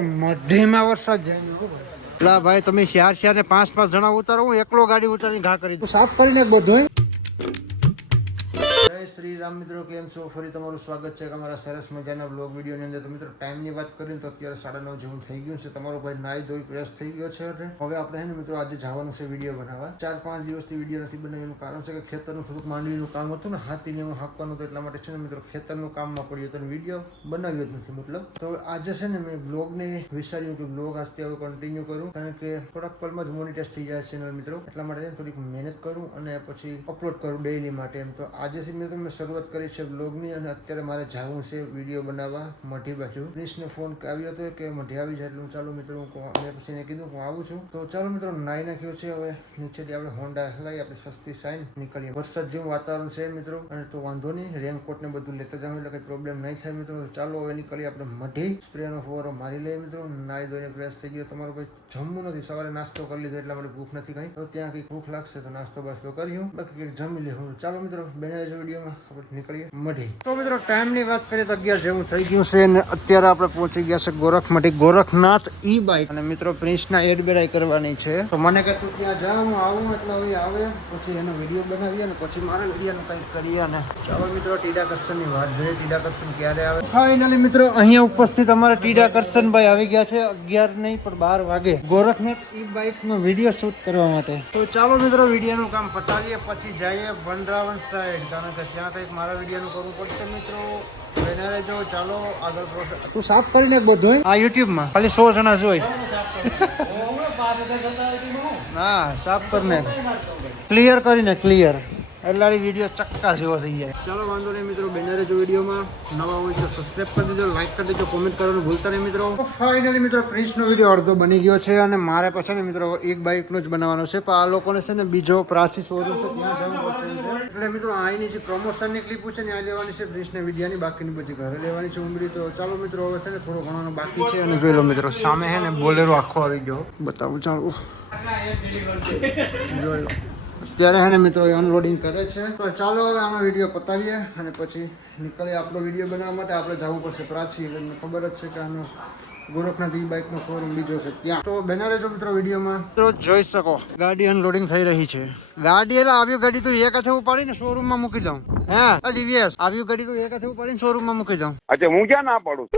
મઢીમાં વરસાદ જાય ભાઈ તમે ચાર ને પાંચ જણા ઉતારો હું એકલો ગાડી ઉતારીને ઘા કરી સાફ કરીને બધું. જય શ્રી રામ મિત્રો, કેમ છો? ફરી તમારું સ્વાગત છે અમારા સરસ મજાના બ્લોગ વિડીયોની અંદર. તો મિત્રો ટાઈમની વાત કરીએ તો અત્યારે 9:30 જેવું થઈ ગયું છે. તમારો ભાઈ નાઈ ધોઈ ફ્રેશ થઈ ગયો છે અને હવે આપણે હે ને મિત્રો આજે જવાનું છે વિડીયો બનાવવા. 4-5 દિવસથી વિડીયો નથી બનાવ્યો. એનું કારણ છે કે ખેતરનું થોડુંક માંડવીનું કામ હતું ને, હાથીને એવું હાંકવાનું હતું, એટલા માટે છે ને મિત્રો ખેતરનું કામમાં પડ્યું હતું અને વિડીયો બનાવ્યો જ નથી મતલબ. તો આજે છે ને મેં બ્લોગને વિચાર્યું કે બ્લોગ આજથી હવે કન્ટિન્યુ કરું, કારણ કે થોડાક પલમાં જ મોનિટાઈઝ થઈ જાય ચેનલ મિત્રો, એટલા માટે થોડીક મહેનત કરું અને પછી અપલોડ કરું ડેઈલી માટે. એમ તો આજે મેં શરૂઆત કરી છે બ્લોગની અને અત્યારે મારે જવું છે વિડીયો બનાવવા મઢી બાજુ. પ્રિન્સને ફોન આવ્યો હતો કે મઢી આવી જાય, એટલે ચાલો મિત્રો મેં પછી એને કીધું હું આવું છું. તો ચાલો મિત્રો નાઈ નાખ્યો છે, હવે નીચેથી આપણે હોન્ડા હલાવી આપણે સસ્તી સાઈન નીકળીએ. વરસાદ જેવું વાતાવરણ છે મિત્રો, અને તો વાંધો નહીં, રેનકોટ ને બધું લેતા જાવ એટલે કઈ પ્રોબ્લેમ નહીં થાય મિત્રો. ચાલો હવે નીકળીએ આપણે મઢી. સ્પ્રેનો ફુવારો મારી લઈએ મિત્રો. નાઈ ધોઈને ફ્રેશ થઈ ગયો. તમારો ભાઈ જમવું નથી, સવારે નાસ્તો કરી લીધો એટલા માટે ભૂખ નથી કઈ. તો ત્યાં કઈ ભૂખ લાગશે તો નાસ્તો બાસ્તો કર્યું, બાકી કંઈક જમી લેવું. ચાલો મિત્રો બને છે વિડીયોમાં, આપણે નીકળીએ મઢી. તો મિત્રો ટાઈમની વાત કરીએ તો 11 જેવું થઈ ગયું છે અને અત્યારે આપણે પહોંચી ગયા છે ગોરખ મઢી, ગોરખનાથ ઈ બાઈક. અને મિત્રો પ્રિન્સના એડ બેડાઈ કરવાની છે, તો મને કે તું ત્યાં જા, હું આવું એટલે હવે આવે પછી એનો વિડીયો બનાવીએ અને પછી મારા વિડીયોનું કંઈક કરીએ. અને ચાલો મિત્રો ટીડા કરશનની વાત જોઈએ, ટીડા કરશન ક્યારે આવે. ફાઇનલી મિત્રો અહીંયા ઉપસ્થિત અમારા ટીડા કરશનભાઈ આવી ગયા છે. 11 નહીં પણ 12 વાગે ગોરખનાથ ઈ બાઈક નો વિડીયો શૂટ કરવા માટે. તો ચાલો મિત્રો વિડીયોનું કામ પતાવીએ પછી જઈએ વનરાવન સાઈડ, કારણ કે ત્યાં કંઈક મારા વિડીયોનું કરવું પડશે મિત્રો. બને રહેજો. ચાલો આગળ પ્રોસેસ. તું સાફ કરીને બધું આ યુટ્યુબમાં ખાલી 100 જણા જોઈ. હા સાફ કરીને ક્લિયર કરીને ક્લિયર એટલે વિડીયો ચક્કા જેવો થઈ જાય. ચાલો વાંધો નહીં મિત્રો, બને રહેજો વિડીયોમાં. નવા હોય તો સબસ્ક્રાઇબ કરી દેજો, લાઈક કરી દેજો, કોમેન્ટ કરવાનું ભૂલતા નહીં મિત્રો. ફાઇનલી મિત્રો પ્રિન્સનો વિડીયો અડધો બની ગયો છે અને મારે પછી ને મિત્રો એક બાઇકનો જ બનાવવાનો છે, પણ આ લોકોને છે ને બીજો પ્રાસી શોરૂમ છે ત્યાં જવું પડશે. એટલે મિત્રો અહીંની જે પ્રમોશનની ક્લિપો છે ને આ લેવાની છે પ્રિન્સને વિડીયાની, બાકીની બધી ઘરે લેવાની છે ઉમરી. તો ચાલો મિત્રો હવે છે ને થોડો ઘણો બાકી છે અને જોઈ લો મિત્રો સામે છે ને બોલેરો આખો આવી ગયો, બતાવું ચાલો જોઈ લો. અત્યારે હે ને મિત્રો અનલોડિંગ કરે છે. તો ચાલો હવે આમાં વિડીયો પતાવીએ અને પછી નીકળીએ આપણો વિડીયો બનાવવા માટે. આપણે જવું પડશે પ્રાચી, તમને ખબર જ છે કે આનો ગોરખનાથ ઈ બાઇકનો શોરૂમ બીજો છે ત્યાં. તો બના રહેજો મિત્રો વિડીયોમાં. તો જોઈ શકો ગાડી અનલોડિંગ થઈ રહી છે. ગાડી એટલે આવ્યું ગાડી તો એક હાથે ઉપાડીને શોરૂમમાં મૂકી દઉં. હા દિવ્યેશ, આવ્યું ગાડી તો એક હાથે ઉપાડીને શોરૂમમાં મૂકી દઉં. અચ્છા હું ક્યાં ના પાડું?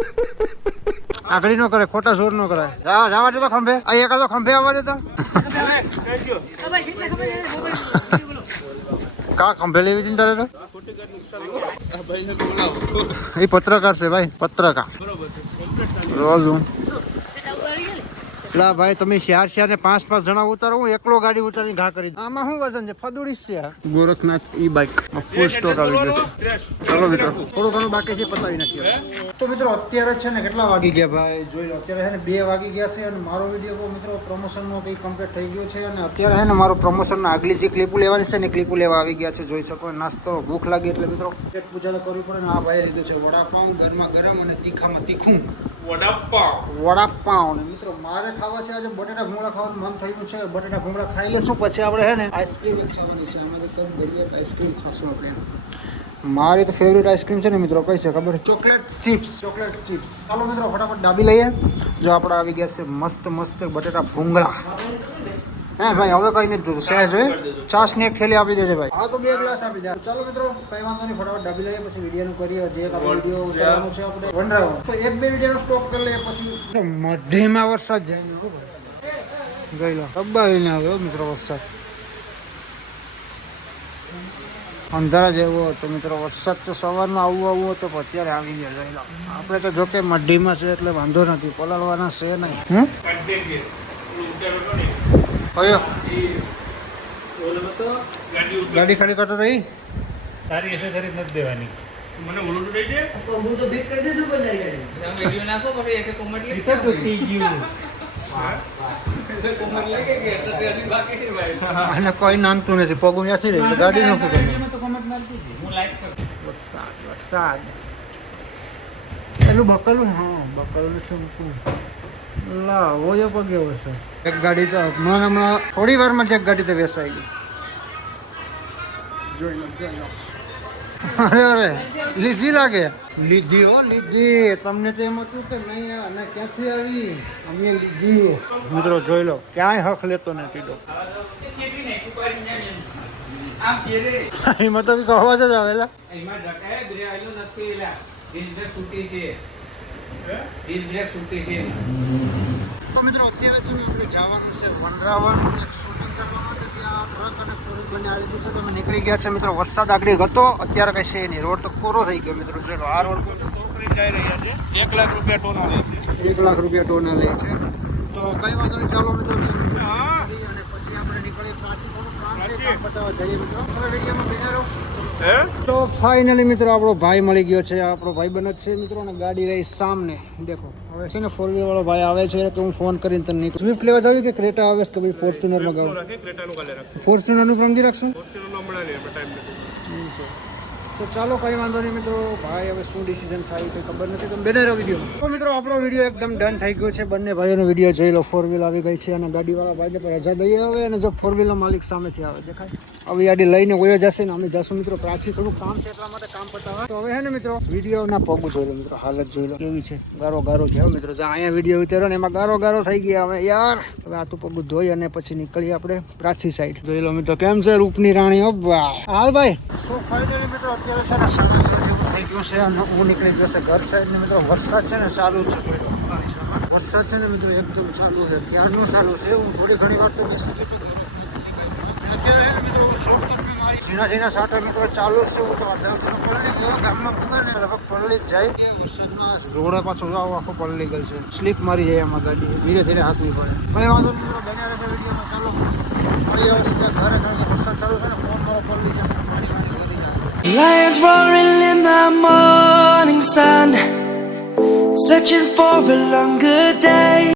આગળી નો કરે, ખોટા જોર નો કરાય. જવા દે તો ખંભે, આ એક તો ખંભે આવવા દેતા. કા ખંભે લેવી હતી તારે તો? એ પત્રકાર છે ભાઈ, પત્રકાર. રોજ હું લા ભાઈ તમે 4 ને 5 જણા ઉતારો હું એકલો ગાડી ઉતારીને ઘા કરી. આમાં શું વજન છે? ફદુડી છે. ગોરખનાથ ઈ બાઇક ફૂલ સ્ટોક આવી ગયો છે. ચાલો મિત્રો થોડું ઘણું બાકી છે, પતાવી નાખીએ. તો મિત્રો અત્યારે છે ને કેટલા વાગી ગયા ભાઈ જોઈ લો. અત્યારે છે ને 2 વાગી ગયા છે અને મારો વિડીયો મિત્રો પ્રમોશનનો કંઈ કમ્પ્લીટ થઈ ગયો છે. અને અત્યારે છે ને મારો પ્રમોશનના આગલી જે ક્લિપો લેવાની છે ને ક્લિપો લેવા આવી ગયા છે. જોઈ શકો નાસ્તો ભૂખ લાગી એટલે મિત્રો પેટ પૂજા તો કરવી પડે ને. આ ભાઈ લીધું છે વડાપાઉં, ગરમા ગરમ અને તીખામાં તીખું વડાપાઉં. ને મિત્રો મારે ખાવા છે આજે બટેટા ભૂંગળા ખાવાનું મન થયું છે. બટેટા ભૂંગળા ખાઈ લેશું પછી આપણે હે ને આઈસ્ક્રીમ ખાવાની છે. આમાં તો ઘડિયા આઈસ્ક્રીમ ખાશું આપણે. મારી તો ફેવરેટ આઈસ્ક્રીમ છે ને મિત્રો કઈ છે ખબર? Chocolate chips. ચાલો મિત્રો ફટાફટ ડાબી લઈએ. જો આપણે આવી ગયા છે મસ્ત મસ્ત બટેટા ભૂંગળા. હે ભાઈ હવે કઈ નથી જોતું, સહેજ હોય છાસ ને એક થેલી આપી દેજે ભાઈ. હા તો 2 ગ્લાસ આપી દે. ચાલો મિત્રો કઈ વાંધો નહીં, ફટાફટ ડાબી લઈએ પછી વિડીયોનું કરીએ. જે વિડીયો ઉતારવાનો છે આપણે વનરાવન, તો 1-2 વિડીયોનો સ્ટોપ કરી લઈએ પછી. મઢીમાં વરસાદ જાય જોઈ લો, દબાવીને આવ્યો મિત્રો વરસાદ. અંધારા જેવો હતો મિત્રો વરસાદ, તો સવારમાં આવું હતો પણ અત્યારે આવી ગયા. જોઈ લો આપણે તો જોકે મઢીમાં છે એટલે વાંધો નથી, પલાળવાના છે નહીં. કયો ગાડી ખાલી કરતો રહી તારી એસેસરી નથી દેવાની. મને ઓલું દઈ દે. હું તો ભેટ કરી દીધું બનાવી ગાડી. વિડિયો નાખો પછી એક કોમેન્ટ લઈ. તો થઈ ગયું. કોમેન્ટ લાગે કે એસેસરી બાકી છે ભાઈ. અને કોઈ નાનતું નથી, પગું ત્યાંથી રહી ગાડી નો ફૂટે. તો કોમેન્ટ મારી દીધી. હું લાઈક કરું. વરસાદ એનું બકલું. હા બકલું શું લા ઓયો પગ્યો હશે. એક ગાડી તો હમણાં થોડી વારમાં જ એક ગાડી તો વેસાઈ ગઈ. જોઈ લો અરે અરે લીધી લાગે. લીધી હો લીધી. તમને તો એમ હતું કે નહીં અને ક્યાંથી આવી? અમે લીધી. મિત્રો જોઈ લો ક્યાંય હક લેતો નથી ટીડો. એમાં તો કઈ અવાજ જ આવેલા. તો મિત્રો અત્યારે છે ને આપણે જવાનું છે વનરાવન શૂટિંગ કરવા માટે. ત્યાં ટ્રક અને ફોર વ્હીલ બંને આવી ગયું છે. તમે નીકળી ગયા છે મિત્રો. વરસાદ આગળ હતો, અત્યારે કઈ છે નહીં. રોડ તો કોરો થઈ ગયો મિત્રો. ચલો આ રોડ જઈ રહ્યા છે 1 લાખ રૂપિયા ટોના લે છે. 1 લાખ રૂપિયા ટોના લે છે. તો કઈ વાંધો નહીં, ચાલો મિત્રો. અને પછી આપણે નીકળીએ. પાછું થોડું કામ છે, કામ પતાવવા જઈએ મિત્રો. હવે વિડીયોમાં બિના રહો. તો ફાઇનલી મિત્રો આપણો ભાઈ મળી ગયો છે. આપણો ભાઈ બન જ છે મિત્રો. અને ગાડી રહી સામને દેખો. હવે છે ને ફોર વ્હીલર વાળો ભાઈ આવે છે તો હું ફોન કરીને તને નીકળું. સ્વિફ્ટ લેવા જાવી કે ક્રેટા આવે કે ભાઈ ફોર્ચ્યુનર મગાવું? ફોર્ચ્યુનર નું ક્રમથી રાખશું. તો ચાલો કઈ વાંધો નહીં મિત્રો. ભાઈ હવે શું ડિસિઝન થાય કંઈ ખબર નથી. તમે બેને રહ્યો વિડીયો. તો મિત્રો આપણો વિડીયો એકદમ ડન થઈ ગયો છે. બંને ભાઈઓનો વિડીયો જોઈ લો. ફોર વ્હીલ આવી ગઈ છે અને ગાડીવાળા ભાઈને પર રજા દઈએ હવે. અને જો ફોર વ્હીલનો માલિક સામેથી આવે દેખાય. હવે ગાડી લઈને વયો જશે ને અમે જશું મિત્રો. પ્રાચી થોડું કામ છે એટલા માટે કામ પતાવવા. તો હવે હે ને મિત્રો વિડીયોના પગું જોઈ લો મિત્રો. હાલત જોઈ લો કેવી છે. ગારો ગારો છે મિત્રો. જ્યાં અહીંયા વિડીયો ઉતાર્યો ને એમાં ગારો ગારો થઈ ગયા હવે યાર. હવે આ તો પગું ધોઈ અને પછી નીકળીએ આપણે પ્રાચી સાઈડ. જોઈ લો મિત્રો કેમ છે રૂપની રાણી. ઓ વાહ હાલ ભાઈ. સો ફાઇનલી મિત્રો અત્યારે છે ને થઈ ગયું છે અને હું નીકળી ગયો છે ઘર સાઈડ ને મિત્રો. વરસાદ છે ને ચાલુ જ છે. વરસાદ છે ને મિત્રો એકદમ ચાલુ છે. ક્યારનું ચાલુ છે. હું થોડી ઘણી વાર તો બેસી ગયો અત્યારે મિત્રો શોર્ટકટમાં મારી ઝીણા સાટા મિત્રો ચાલુ જ છે. હું તો અડધા પલળી ગયો ગામમાં પૂગા ને લગભગ પલળી જ જાય. વરસાદમાં રોડે પાછો જાવ આખો પલળી ગયેલ છે. સ્લીપ મારી જાય એમાં ગાડી. ધીરે ધીરે હાથ નહીં પડે. કઈ વાંધો નહીં મિત્રો. બન્યા રહેશે વિડીયોમાં. ચાલો મળી આવે સીધા ઘરે. કારણ કે વરસાદ ચાલુ છે ને ફોન મારો પલળી જશે. Lions roaring in the morning sun, searching for a longer day.